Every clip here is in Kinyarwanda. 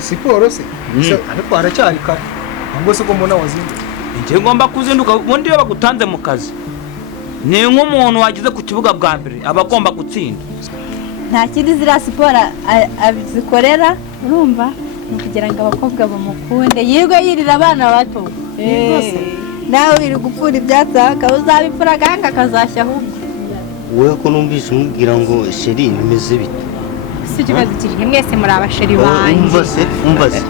siporo se ariko aracyari kare ngo se ko mbona wazinduka nje ngomba kuzinduka ubundi iyo bagutanze mu kazi ni nk'umuntu wagize ku kibuga bwa mbere aba agomba gutsinda. Nta kindi zira siporo abizikorera urumva kugira ngo abakobwa bamukunde yirwe yirira abana bato nawe iri gupfura ibyataka uzabipfura ganga kazashya ahubwo wowe ko numvise umubwira ngo sheri bimeze bite sikibazo kiri mwese muri abasheri banjye umva se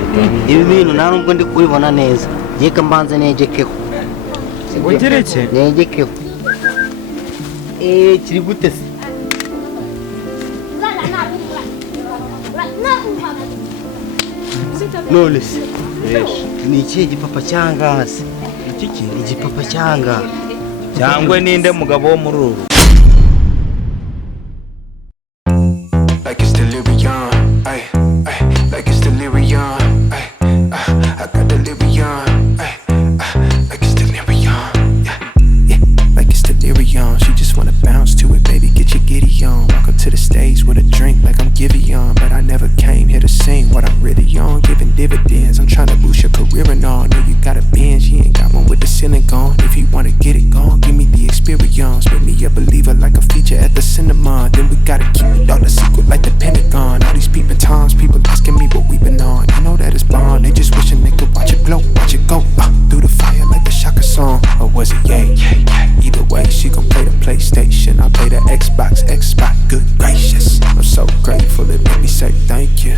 ibi bintu nta nubwo ndi kubibona neza yeka mbanze negekeho ugereke negekeho kiri gute se none se ni ikihe gipapa cyanga se iki igipapa cyanga cyangwe ninde mugabo wo muri uru like it's delirium, ay, like it's delirium, ay, I got delirium, ay, like it's delirium, yeah, like it's delirium. She just wanna bounce to it, baby, get your giddy on. Welcome to the stage with a drink like I'm Giveon, but I never came here to sing what I'm really on, giving dividends. I'm trying to boost your career and all. Know you got a binge, you ain't got one with the ceiling gone. If you wanna get it gone, give me the experience. Make me a believer like a feature at the cinema. Then we gotta keep it all the secret like the Pentagon. All these peeping times, people asking me what we been on. You know that it's bond, they just wishing they could watch it glow, watch it go through the fire like the Shaka song. Or was it yeah? Either way, she gon' play the PlayStation, I play the Xbox, good gracious. I'm so grateful, it made me say thank you,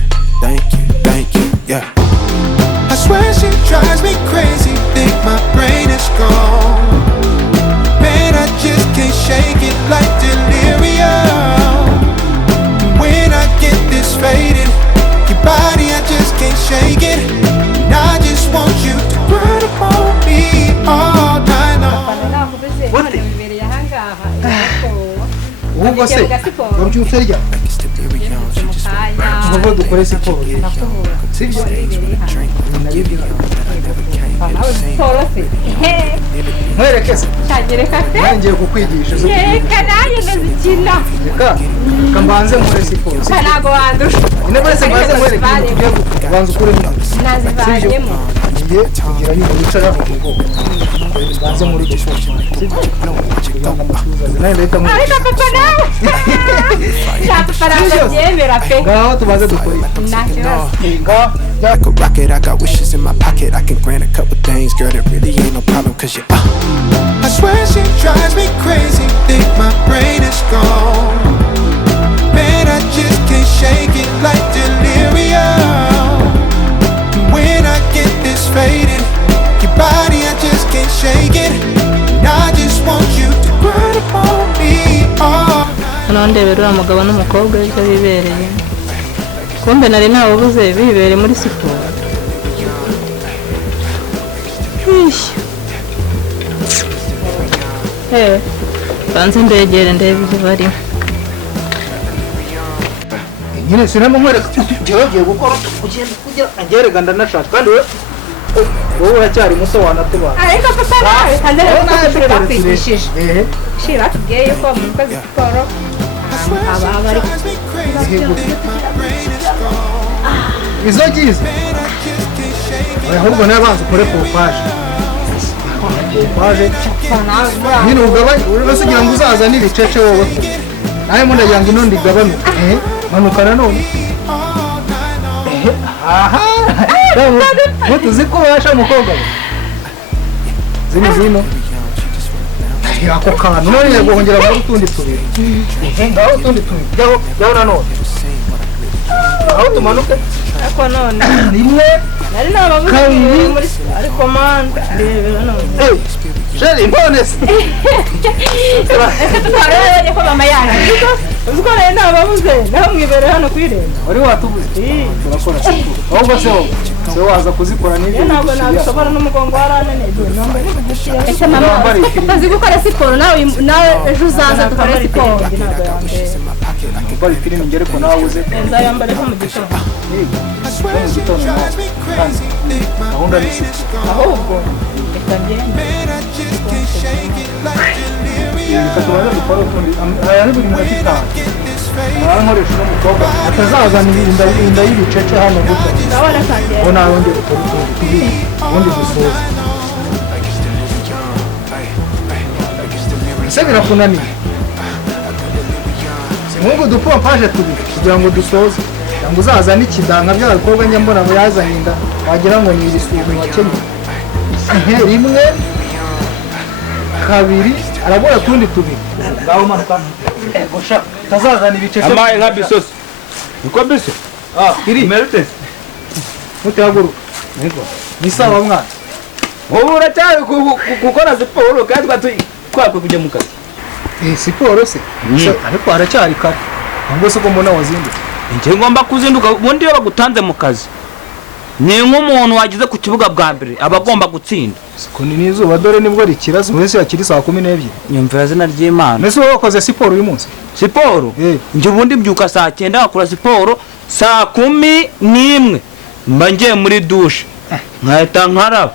yeah. I swear she drives me crazy, think my brain is gone. Man, I just can't shake it like delirium. When I get this faded, your body, I just can't shake it. And I just want you to run up on me all night long. ubwo se ubyutse rya ngo dukore siporo nkwerekeze ngiye kukwigisha reka nayo ndazikina reka mbanze nkore siporo ntago wandusha ine bose mbanze nkwerekeze tugiye kubanza ukure nazivanyemo ngiye kugira niba wicara mu mugongo mbanze muri gisho ariko papa nawe papa arabyemera pe ngaho tubaze dukore Like a rocket, I got wishes in my pocket. I can grant a couple things, girl, that really ain't no problem. Cause you I swear she drives me crazy, think my brain is gone. Man, I just can't shake it like delirium. When I get this faded, your body, I just can't shake it. And I just want you to run up on me all night. Nondebera umugabo n'umukobwa ibyo bibereye kumbe nari ntawe buze bibere muri siporo banze ndegere ndebe ibyo bari nyine sinamo nkwereka ugiye gukora kugira agerega ndanashaka kandi wowe uracyari muto wanatubana ariko papa nawe kandi rero bakwigishije shira tugiye ko mu kazi siporo aba bari izo gize ahubwo nabanza ukore pompaje nyine ugabanye urasigira ngo uzaza n'ibicece wowe nawe mu ndagira ngo ino ndigabanuka manuka nanone aha tuzi ko ubasha umukobwa zino ako kantu none yego kongera ngo utundi tubiri ngaho utundi tubiri jyaho nanone aho tumanuke ariko none rimwe nari nababuze muri ariko manda ndebera none sheri none se ese twareye ko mama yana uziko rero nababuze naho mwibere hano kwirenda wari watubuze turakora ahubwo se waza kuzikora n'ibyo ntabwo nabishobora n'umugongo warananije ese mama utazi gukora siporo nawe ejo uzaza dukora siporo bari filime ngere ko nawe uze nzayambare ko mu gitondo gahunda ni ahubwo reka ngende reka tubanze dukore utundi aya ni buri minota itanu nkoresha n'umukobwa atazazana inda y'ibicece hano gutya ndabona kandi ngo nawe ndi gukora utundi tubiri ubundi dusoza ese birakunaniye nk'ubu dupompaje tubiri kugira ngo dusoze ngo uzazane ikidanga by'abakobwa njya mbona ngo yazanye inda wagira ngo ni ibintu wakenyeye rimwe kabiri arabona tundi tubiri ngaho manuka gusha tazazana ibicece amaye nka bisosi uko biso iri merite mutahaguruka ni sawa mwana ubu uracyari gukora siporo kandi twakwe kujya mu kazi siporo se ariko haracyari kare ahubwo se ko mbona wazindutse njye ngomba kuzinduka ubundi iyo bagutanze mu kazi ni nk'umuntu wagize ku kibuga bwa mbere aba agomba gutsinda sikoni n'izuba dore nibwo rikiraza wese yakiri saa 12 nyumvira zina ry'Imana mbese wowe wakoze siporo uyu munsi siporo njye ubundi mbyuka saa 9 ngakora siporo saa 11 mba ngiye muri dushe nkahita nkaraba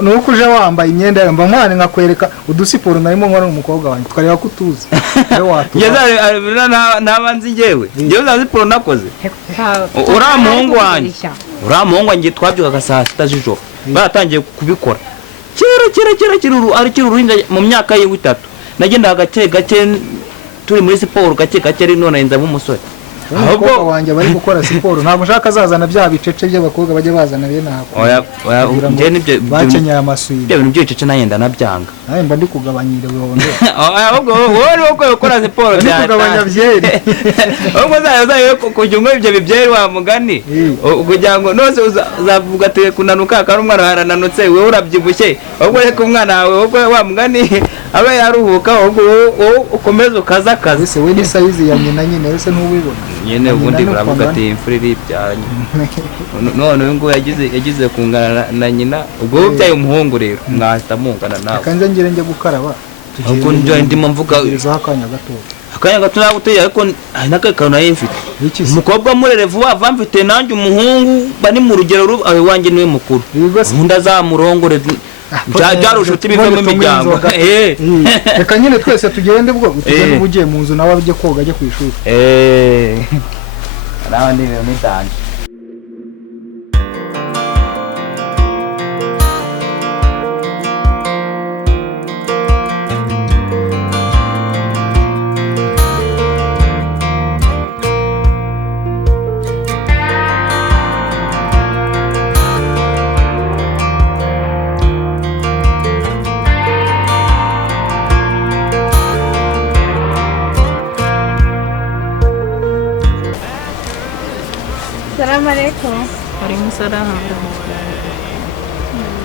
nuko uje wambaye imyenda yamba mwana nkakwereka udusiporo narimo nkora n'umukobwa wanjye tukareba ko utuzi ntabanzi njyewe njyewe za siporo nakoze uriya muhungu wanjye twabyukaga saa 6 z'ijoro baratangiye kubikora kera ari uruhinja mu myaka ye 3 nagendaga gake turi muri siporo gake none nza nk'umusore ahubwo wanjye bari gukora siporo ntabwo ushaka azazana bya bicece by'abakobwa bajya bazana bene nako njye nibyo bakenyeye amaswiri ibyo bintu by'ibicece nayenda nabyanga nawe mba ndi kugabanyira bihondo ahubwo wowe gukora siporo ndi kugabanya byeri ahubwo zayo kujya unywa ibyo bibyeri wa mugani kugira ngo nose uzavuga ati kunanuka kandi umwana harananutse wowe urabyibushye ahubwo reka umwana wawe wa mugani abe yaruhuka ahubwo ukomeza ukaza akazi ese we ni size ya nyina nyine ese ntuwibona nyene ubundi baravuga ati imfura iri ibyanye none uyu nguyu yagize kungana na nyina ubwo byaye umuhungu rero mwahita mungana nawe kanze ngire njye gukaraba ubwo njye ndimo mvuga akanya gato naguteye ariko nakakana yifite umukobwa murere vuba mfite nanjye umuhungu bari mu rugero awe wanjye niwe mukuru undi azamurongore byarushuti bivamo imiryango reka nyine twese tugende bwo tugende ubugiye mu nzu nawe ajye koga ajye ku ishuri nawe ni ibintu bitanje Assalamualaikum. Waalaikumsalam.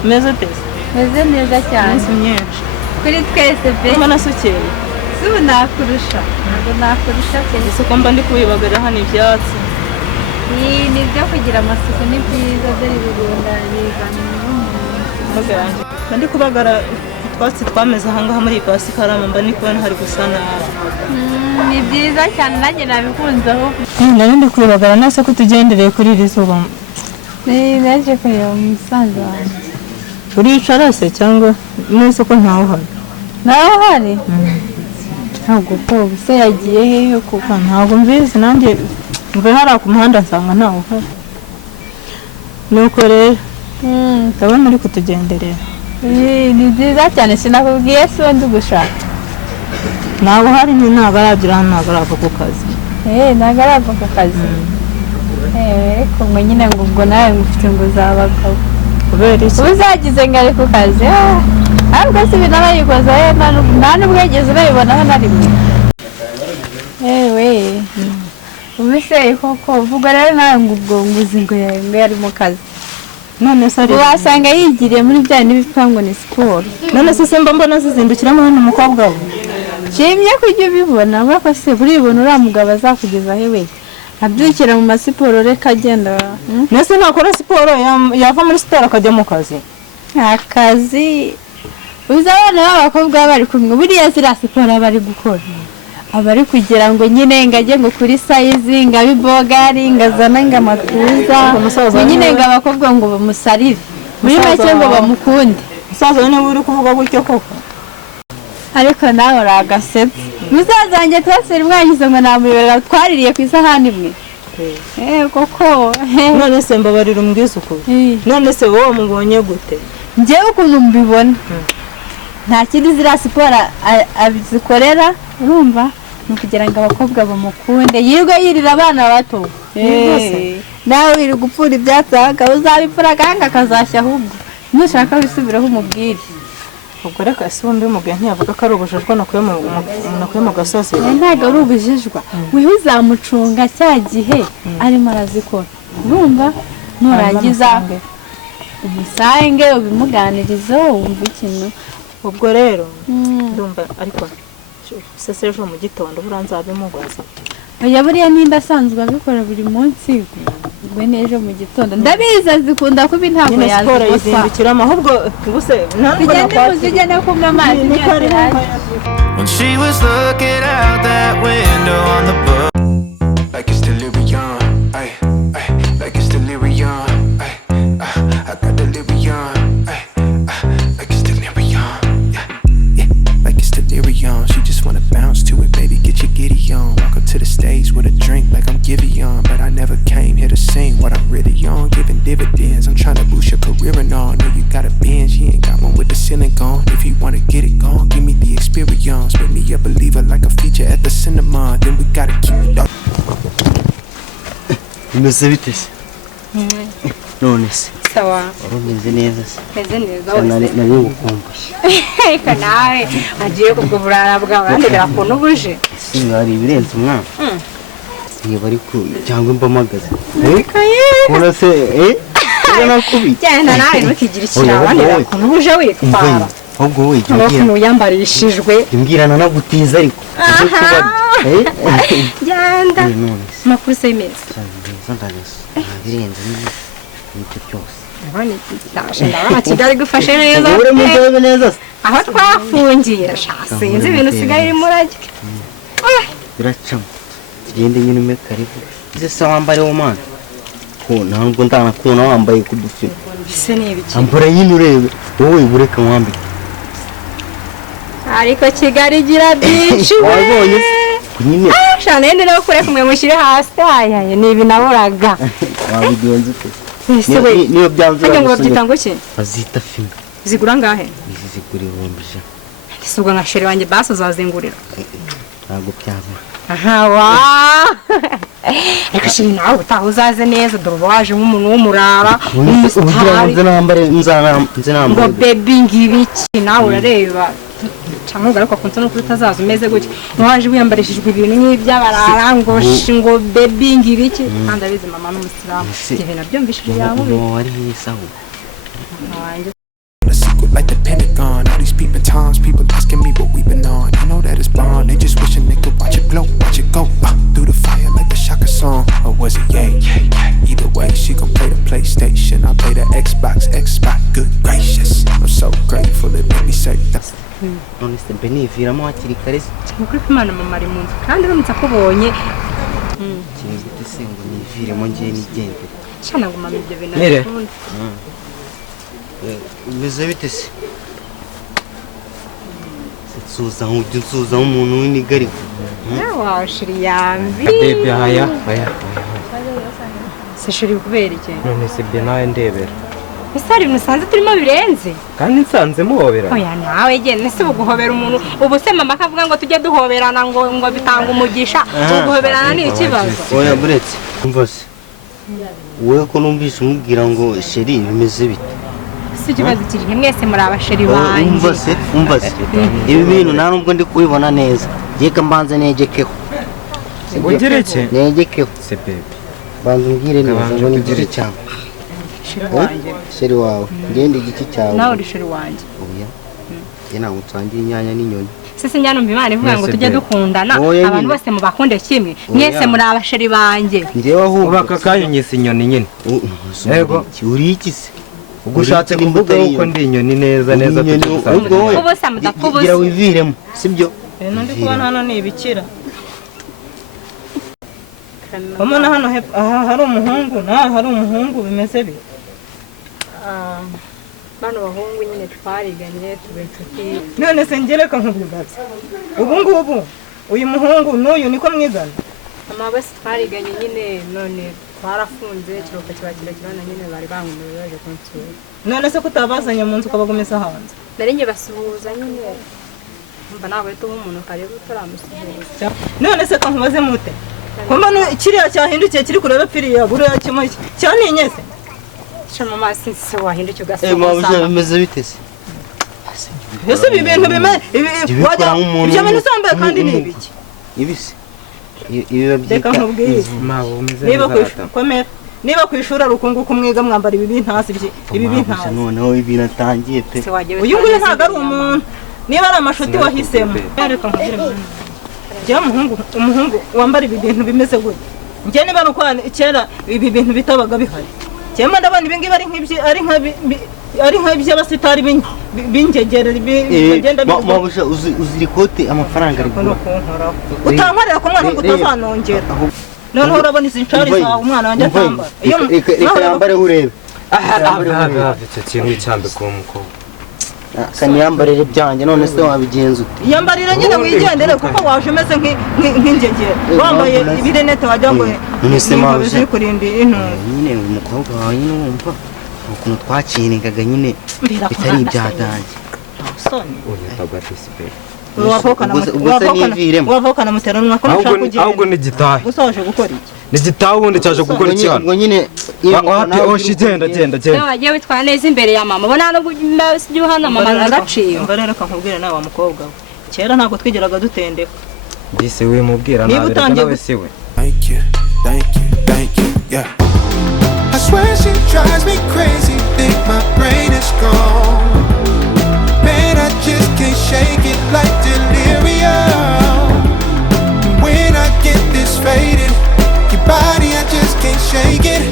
Meze tese. Meze neza cyane. Myinshi. Kuri twese pe. Mbona sukeye. Si nakurusha. Ntabwo nakurusha pe. Isuko mba ndi kubibagara hano ibyatsi. Ni byo kugira amasuku ni byiza dore ibigunda bizana n'umuntu. Ndi kubagara twatsi twameze ahangaha muri Pasikarama mba ndi kubona hari gusa nabi. Ni byiza cyane nanjye nabikunzeho. Nari ndi kubagara nase ko tugendereye kuri iri zuba. Naje kureba umusaza wanjye. Uricara se cyangwa nese ko ntawe uhari? Ntawe uhari? Ntabwo ko se yagiye hehe kuko ntabwo mbizi nanjye mve hari ku muhanda nsanga ntawe uhari. Nuko rero ndabona uri kutugenderera. Ni byiza cyane sinakubwiye se ndi gushaka. Ntabwo hari ntabwo aragira hano ntabwo arava ku kazi. Ntabwo arava ku kazi. Ariko ngo nyine ngo ubwo nawe ngufite ngo uzabagabo. Kubera iki? Uzagize ngo ari ku kazi. Ariko si ibintu arayikoza nta n'ubwo yigeze urayibona hano ari mwe. Ubise koko uvuga rero nawe ngo ubwo nguzi ngo yari mu kazi. None se wasanga yigiriye muri bya n'ibipango ni siporo. None se simba mbona zizindukiramo hano umukobwa we. Shimye kujya ubibona bako se buribona uramugabo azakugeza hewe. Abyukira mu masiporo reka agenda. Nese nakora siporo yava muri siporo akajya mu kazi. Akazi uzabona b'abakobwa bari kumwe buriya zira siporo bari gukora. Abari kugira ngo nyine ngajye ngo kuri size ngabibogari ngazana ngamatuza nyine ngabakobwa ngo bamusarire muri make ngo bamukunde. Musaza we niwe uri kuvuga gutyo koko. Ariko nawe uragasetse musaza wanjye twasera mwangize ngo namurera twaririye ku isahani imwe koko none se mbabarira umbwiza uko none se wowe mubonye gute njyewe ukuntu mbibona nta kindi ziriya siporo azikorera urumva ni ukugira ngo abakobwa bamukunde yirirwa yirira abana bato nawe wiri gupfura ibyatsi akaba uzabipfura kandi akazashya ahubwo nushaka wisubiraho umubwire ubwo reka si undi mubwiye ntiyavuga ko ari ubujejwa nakuye mu gasozi ntabwo ari ubujejwa wewe uzamucunga cya gihe arimo arazikora urumva nurangiza umusange ubimuganirize wumva ikintu ubwo rero ndumva ariko sese ejo mu gitondo buranzabimubaza oya buriya nimba asanzwe abikora buri munsi ubwo n'ejo mu gitondo ndabizi zikunda kuba ntabwo yazikora yizindukiramo ahubwo ubuse tugende kumwe amazi When she was looking out that window on the boat like it's delirium, ay, ay, like it's delirium, ay, I got delirium, ay, like it's delirium, yeah, like it's delirium. She just wanna bounce to it, baby, get your giddy on. Walk up to the stage with a drink like I'm Giveon, but I never came here to sing what I'm really on. Giving dividends, I'm trying to boost your career and all. Know you got a binge, you ain't got one with the ceiling gone. If you wanna get it gone, give me the experience. Make me a believer like a feature at the cinema. Then we gotta keep it up. Imeze bite se? None se sawa urumeze neza se? meze neza nari ngukumbuye reka nawe agiye kubwo burara bw'abandi birakuntu buje singari ibirenze umwana niba ari ku cyangwa imbamagaze kaye se nakubi cyane nawe ntukigira ikira abandi birakuntu buje witwara ahubwo wowe ukuntu yambarishijwe imbwirana nagutiza ariko genda makuru se meza birenze n'icyo cyose ndabona Kigali gufashe neza ure mugebe neza aho twafungiye sinzi ibintu sigaye murajye biracamo tugende nyine ume karibu ize se wambare wo mana ko ntabwo ndanakubona wambaye kudufina ese ni ibiki ambara nyine urebe wowe bureka mwambike ariko Kigali gira byinshi wabonye nyine shana yende no kure kumwe mushyire hasi ayaye ni ibinaburaga wabigenze ute niyo byanze ngo babyita ngo ki bazita fina zigura ngahe izi zigura 1000 isubwa nka shere wanjye basi uzazengurira ntabwo byabura aha wa reka shiri nawe utaho uzaze neza dore waje nk'umuntu w'umurara umusitari nzanambare ngo baby ngibiki nawe urareba cyangwa ugaruka ku ntono kutazaza umeze gutya waje wiyambarishijwe ibintu nk'iby'abarara ngo baby ngibiki kandi abizi mama n'umusilamu igihe nabyumvishije yawe wari hisaho like the Pentagon. All these people times, people asking me what we've been on. You know that it's bond. They just wishing they could watch it glow, watch it go through the fire like the Shaka song. Or was it yeah? Either way, she gon' play the PlayStation. I play the Xbox. Good gracious, I'm so grateful it made me say that. None se beniviramo hakiri kare ukuri kumana mama ari munsi kandi uramutse akubonye kintu gisengo niviremo ngiye nigende cyana ngo mama ibyo bintu Umeze bite se? Nsuza umuntu w'inigari. Wa shiri yambi. Bebe haya. Se shiri kubera iki? None se bye nawe ndebera. Isari musanze turimo birenze. Kandi nsanze muhobera. Oya nawe gene se uguhobera umuntu. Ubu se mama akavuga ngo tujye duhoberana ngo bitanga umugisha. Uguhoberana ni ikibazo. Oya buretse. Umva se. Wowe ko numvise umubwira ngo sheri bimeze bite? Ikibazo kiri mwese muri abasheri banjye umva se ibi bintu nta nubwo ndi kubibona neza geka mbanze negekeho ugereke negekeho se bebe banze umbwire neza ngo ni igiki cyawe sheri wawe ngende igiki cyawe nawe uri sheri wanjye oya njye ntabwo nsangiye inyanya n'inyoni sese njyana umva Imana ivuga ngo tujye dukundana abantu bose mu bakunde kimwe mwese muri abasheri banjye njyewe ahubwo ubaka kanyonyese inyoni nyine yego uri iki se ugushatse kumbuga uko ndi inyoni neza ubwo wowe gira wiviremo sibyo ndi kubona hano ni ibikira Umona hano hari umuhungu hari umuhungu bimeze bi bano bahungu nyine twariganye tubencuti none se ngereka nk'ubwibaza ubu ngubu uyu muhungu n'uyu niko mwigana mama bose twariganye nyine none twarafunze kiruka kiba kirekirana nyine bari bangumiye baje kunsura none se kutabazanye mu nzu ukabagomeza hanze nari njye basuhuza nyine mba nawe tuba umuntu kare utaramusuhuza none se kankubaze mute kumba kiriya cyahindukiye kiri kureba piriya buriya kimwe cyaninyese shama masi se wahindukiye mama ugasuhuza bimeze bite se ese ibi bintu bimeze wajya ibyo bintu usambaye kandi ni ibiki ibise ibi reka babyita nkubwire mabo umeze niba komera niba ku ishuri ari ukunguka umwiga mwambara ibi bintasi ibi bintasi noneho ibintu atangiye pe se wagiye uyu nguyu ntabwo ari umuntu niba ari amashuti wahisemo reka nkubwire njya umuhungu wambara ibi bintu bimeze gutya njye niba ari uko kera ibi bintu bitabaga bihari cyema ndabona ibi ngibi ari nk'iby'abasitari b'ingegera bigenda mabusha uzira ikote amafaranga ari gura utankorera ku mwana ngo utazanongera noneho urabona izi nshari zawe umwana wanjye atambara reka yambareho urebe icyo kintu cyambika uwo mukobwa kaniyambarire byanjye none se wabigenza ute yambarira nyine wigendere kuko waje umeze nk'ingegera wambaye ibirenete wagira ngo ni ziri kurinda intuntu nyine uyu mukobwa wawe nyine wumva ukuntu twakinikaga nyine bitari ibyadange wavukana muteranwa ko nashaka kugenda ahubwo ni gitahe gusa waje gukora iki ni gitahe ubundi cyaje gukora iki hano ubwo nyine oshi genda wagiye witwara neza imbere ya mama ubona no kujya hano mama agaciye mbere reka nkubwire nawe wa mukobwa we kera ntabwo twigeraga dutendeka dise we mubwira niba utangiye nawe siwe Thank you, yeah. I swear she drives me crazy, think my brain is gone. Man, I just can't shake it like delirium. When I get this faded, your body, I just can't shake it.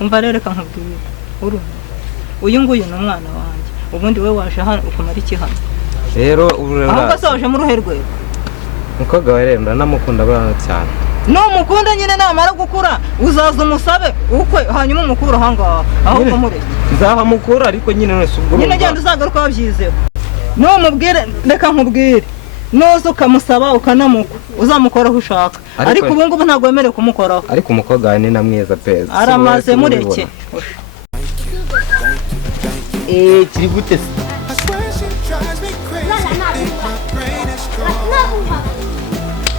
umva rero reka nkubwire uyu nguyu ni umwana wanjye ubundi we waje hano ukumara iki hano rero ahubwo se waje mu ruhe rwego umukobwa wa rero ndamukunda abana cyane numukunda nyine namara gukura uzaza umusabe ukwe hanyuma umukura ahangaha aho kumureke nzahamukura ariko nyine wese ubwo nyine genda uzagaruka wabyizeho numubwire reka nkubwire nuza ukamusaba ukanamukwa uzamukoraho ushaka ariko ubu ngubu ntabwo wemerewe kumukoraho ariko umukobwa wawe ni na mwiza peza aramaze mureke kiri gute se I swear she drives me crazy, think my brain is gone.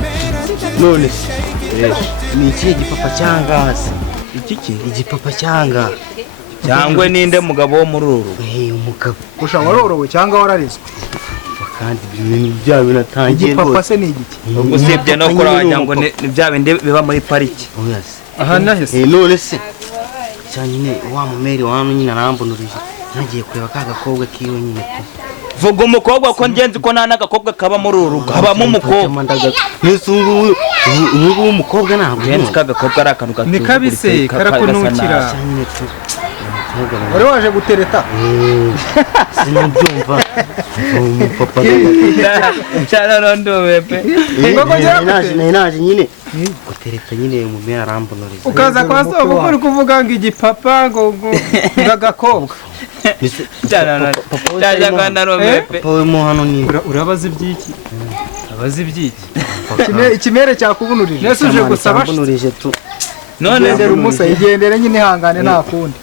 Man, I just none can't shake it like ni ikihe gipapa cyanga se iki igipapa cyanga cyangwa ninde mugabo wo muri uru umugabo kusha warorowe cyangwa wararizwe kandi ibintu bya binatangiye igipapa se ni igiki ubwo usibye no kora wagira ngo ni bya bindi biba muri pariki aha nahise none se cyane wa mumeri wa hano nyine arambonurije nagiye kureba ka gakobwa kiwe nyine vuga umukobwa ko ngenzi ko nta n'agakobwa kaba muri uru rugo habamo umukobwa nese ubu umukobwa ntabwo ngenzi ka gakobwa ari akantu ni kabise karakunukira wari waje gutereta sinabyumva umupapa cyane rondowe pe naje nyine gutereta nyine umumeri arambonurije ukaza kwa so kuko uri kuvuga ngo igipapa ngo agakobwa urabaza iby'iki abaza iby'iki ikimere cyakubunurije nese uje gusaba none gendera umusa igendere nyine ihangane nta kundi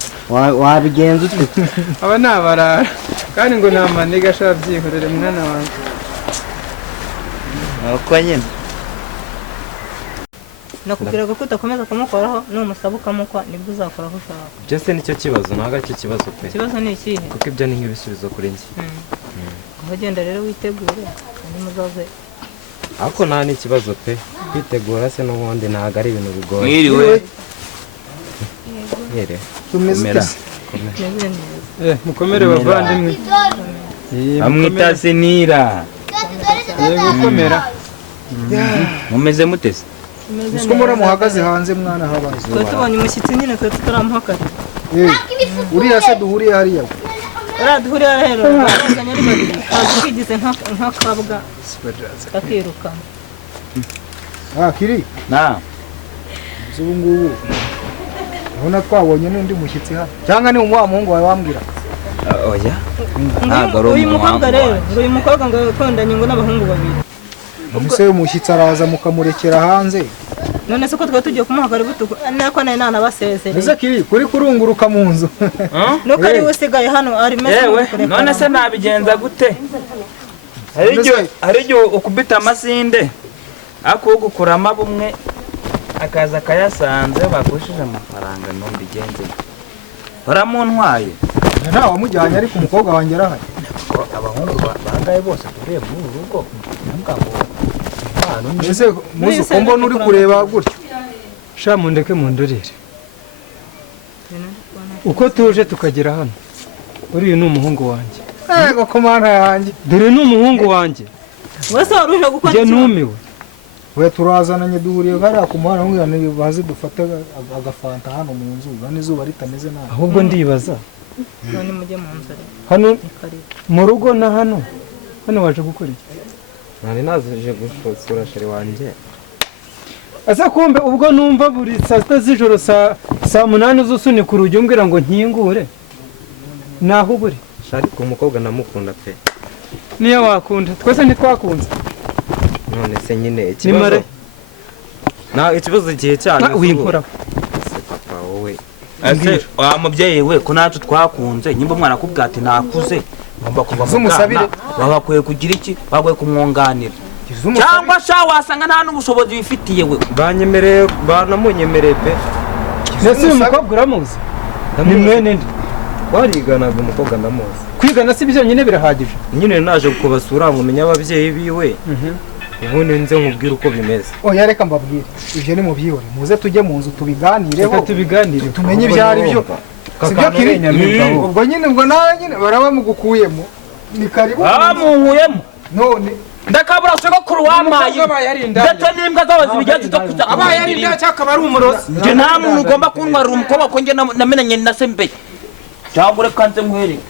wabigenza ute aba ni abarara kandi ngo nta maniga ashaka byihorere mwana wanjye uko nyine nakubwiraga ko utakomeza kumukoraho numusaba ukamukwa nibwo uzakoraho ushaka byose nicyo kibazo ntabwo aricyo kibazo pe ikibazo ni ikihe kuko ibyo ni nk'ibisubizo kuri njye ukagenda rero witegure hanyuma uzaze ariko nta n'ikibazo pe kwitegura se n'ubundi ntabwo ari ibintu bigoye mwiriwe tumeze mukomere bavandimwe amwita Senira gukomera mumeze mutese usko muri muhagaze hanze mwana habaye twe tubonye umushyitsi nyine twe tutaramuhakarira uriya se duhuriye hariya uriya duhuriye rero bazanye ari babiri kazi kwigize nk'akabwa kakirukana kiri na ubu ngubu ubona twabonye n'undi mushyitsi hano cyangwa ni wa muhungu wawe wambwira oya uyu mukobwa rero ngo uyu mukobwa ngo yakundanye ngo n'abahungu babiri umusore umushyitsi araza mukamurekera hanze. none se ko twari tugiye kumuha karibu nako nari nanabasezereye Ese kiri kuri kurunguruka mu nzu. nuko ari usigaye hano ari meze yewe none se nabigenza gute hari igihe ukubita amasinde akugukuramo bumwe akaza akayasanze bagushije amafaranga ntumbigenze baramuntwaye nta wamujyanye ariko umukobwa wanjye arahari. abahungu bangaye bose turiye muri uru rugo Ese muzi ko mbona uri kureba gutyo. sha mundeke mundurire uko tuje tukagera hano uriya ni umuhungu wanjye. Ego komana yanjye. Dore ni umuhungu wanjye. wese waruje gukora iki numiwe we turazananye duhuriye hariya ku muhanda nk'uyu baze dufate agafanta hano mu nzu bane izuba ritameze nabi. ahubwo ndibaza none mujye mu nzu hano mu rugo na hano waje gukora iki? nari naje gusura sheri wanjye. asa kumbe ubwo numva buri saa sita z'ijoro saa 8 uzusunika urugi umbwira ngo nkingure naho uburi ariko umukobwa namukunda pe. niyo wakunda twese ntitwakunze none se nyine ikibazo ikibazo gihe cyane winkora papa wowe ase wa mubyeyi we ko nacu twakunze nyimba umwana akubwira ati nakuze ngomba kuva mu bwana bagakwiye kugira iki bagakwiye kumwunganira cyangwa sha wasanga nta n'ubushobozi bifitiye we banyemereye banamunyemereye pe. nese uyu mukobwa uramuzi ni mwene ndi wariganaga umukobwa ndamuzi kwigana si byo nyine birahagije nyine naje kubasura ngo umenye ababyeyi biwe ubundi nze nkubwire uko bimeze. oya reka mbabwire ibyo ni mu byihore muze tujye mu nzu tubiganireho tumenye ibyo ari byo sibyo kiri ubwo nyine ubwo nawe nyine baraba mugukuyemo ni karibu bamunkuyemo none ndakabura sogokuru wamaye ndetse n'imbwa z'abazi bigenzi zo kuza abaye ari nda cyakaba ari umurozi nta muntu ugomba kuntwarira umukobwa ko nge namenanye na se mbe cyangwa reka nze nkwereke